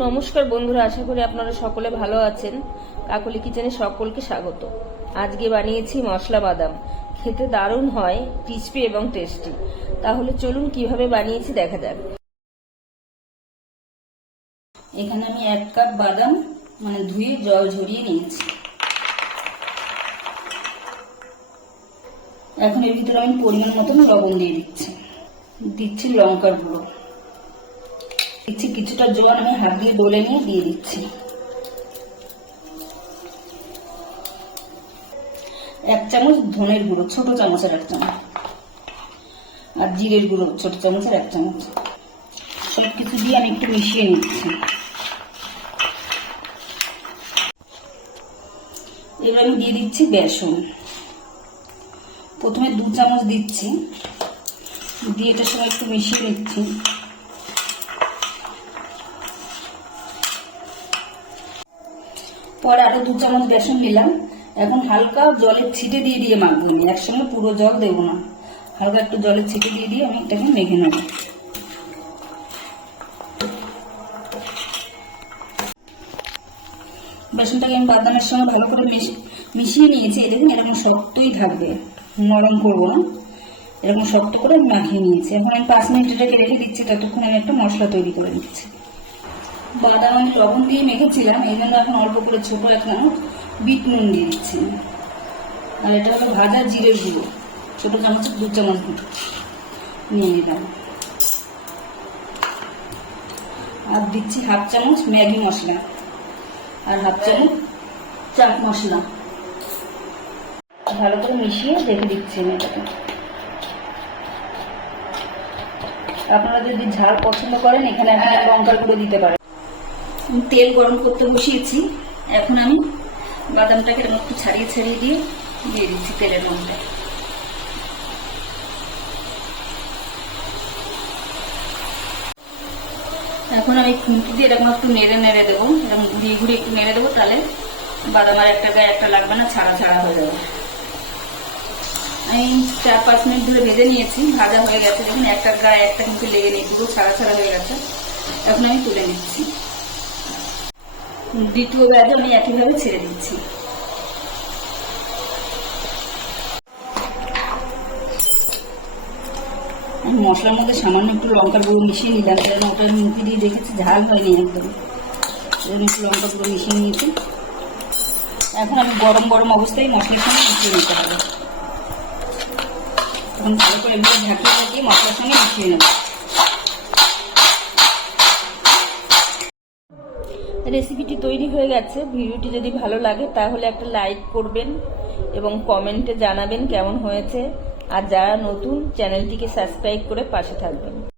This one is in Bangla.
নমস্কার বন্ধুরা, আশা করি আপনারা সকলে ভালো আছেন। কাকলি কিচেনে সকলকে স্বাগত। আজকে বানিয়েছি মশলা বাদাম। খেতে দারুণ হয় ক্রিস্পি এবং টেস্টি তাহলে চলুন কীভাবে বানিয়েছি দেখা যাক। এখানে আমি এক কাপ বাদাম মানে ধুয়ে জল ঝরিয়ে নিয়েছি। এখন এর ভিতরে আমি পরিমাণ মতন লবণ দিয়ে দিচ্ছি। দিচ্ছি লঙ্কার গুঁড়ো। দিচ্ছি কিছুটা জল আমি হাত দিয়ে ডলে নিয়ে দিয়ে দিচ্ছি। এক চামচ ধনের গুঁড়ো, ছোট চামচের এক চামচ। আর জিরের গুঁড়ো, ছোট চামচের এক চামচ। সব কিছু দিয়ে আমি একটু মিশিয়ে নিচ্ছি। এবার আমি দিয়ে দিচ্ছি বেসন। প্রথমে দু চামচ দিচ্ছি। দিয়ে এটার সঙ্গে একটু মিশিয়ে নিচ্ছি। পরে আরও দু চামচ বেসন নিলাম, এখন হালকা জলের ছিটে দিয়ে দিয়ে মাখবো আমি। একসঙ্গে পুরো জল দেবো না। হালকা একটু জলের ছিটে দিয়ে দিয়ে আমি এটাকে মেখে নেব। বেসনটাকে আমি বাদামের সঙ্গে ভালো করে মিশ- মিশিয়ে নিয়েছি। দেখুন, এরকম শক্তই থাকবে। নরম করব না। এরকম শক্ত করে মাখিয়ে নিয়েছি। এখন আমি পাঁচ মিনিট এটাকে রেখে দিচ্ছি। ততক্ষণ আমি একটা মশলা তৈরি করে দিচ্ছি বাদাম আমি লবণ দিয়ে মেখেছিলাম এই জন্য এখন অল্প করে ছোট এখন বিট নুন দিয়ে দিচ্ছি। আর এটা হলো ভাজা জিরের গুঁড়ো, ছোট চামচ, দু চামচ গুঁড়ো। নিয়ে নিলাম। আর দিচ্ছি হাফ চামচ ম্যাগি মশলা। আর হাফ চামচ চাট মশলা। ভালো করে মিশিয়ে রেখে দিচ্ছি আমি এটাকে। আপনারা যদি ঝাল পছন্দ করেন, এখানে আপনারা লঙ্কার গুঁড়ো দিতে পারেন। তেল গরম করতে বসিয়েছি। এখন আমি বাদামটাকে এরকম একটু ছাড়িয়ে ছাড়িয়ে দিয়ে দিয়ে দিচ্ছি তেলের মধ্যে। এখন আমি খুন্তি দিয়ে এরকম একটু নেড়ে নেড়ে দেবো। এরকম ঘুরিয়ে ঘুরিয়ে একটু নেড়ে দেবো, তাহলে বাদাম আর একটা গায়ে একটা লাগবে না, ছাড়া ছাড়া হয়ে যাবে। আমি চার পাঁচ মিনিট ধরে ভেজে নিয়েছি, ভাজা হয়ে গেছে। দেখুন, একটা গায়ে একটা কিন্তু লেগে নেই, পুরো ছাড়া ছাড়া হয়ে গেছে। এখন আমি তুলে নিচ্ছি। দ্বিতীয় ব্যাজও আমি একইভাবে ছেড়ে দিচ্ছি। আমি মশলার মধ্যে সামান্য একটু লঙ্কার গুঁড়ো মিশিয়ে নিলাম। কারণ ওটা আমি মুখে দিয়ে দেখেছি, ঝাল হয়নি একদম। এরকম একটু লঙ্কা গুঁড়ো মিশিয়ে নিয়েছি। এখন আমি গরম গরম অবস্থায় মশলার সঙ্গে মিশিয়ে নিতে হবে। এখন ভালো করে এগুলো ঝাঁকিয়ে ঝাঁকিয়ে মশলার সঙ্গে মিশিয়ে নেব। রেসিপিটি তৈরি হয়ে গেছে। ভিডিওটি যদি ভালো লাগে, তাহলে একটা লাইক করবেন এবং কমেন্টে জানাবেন কেমন হয়েছে। আর যারা নতুন চ্যানেলটিকে সাবস্ক্রাইব করে পাশে থাকবেন।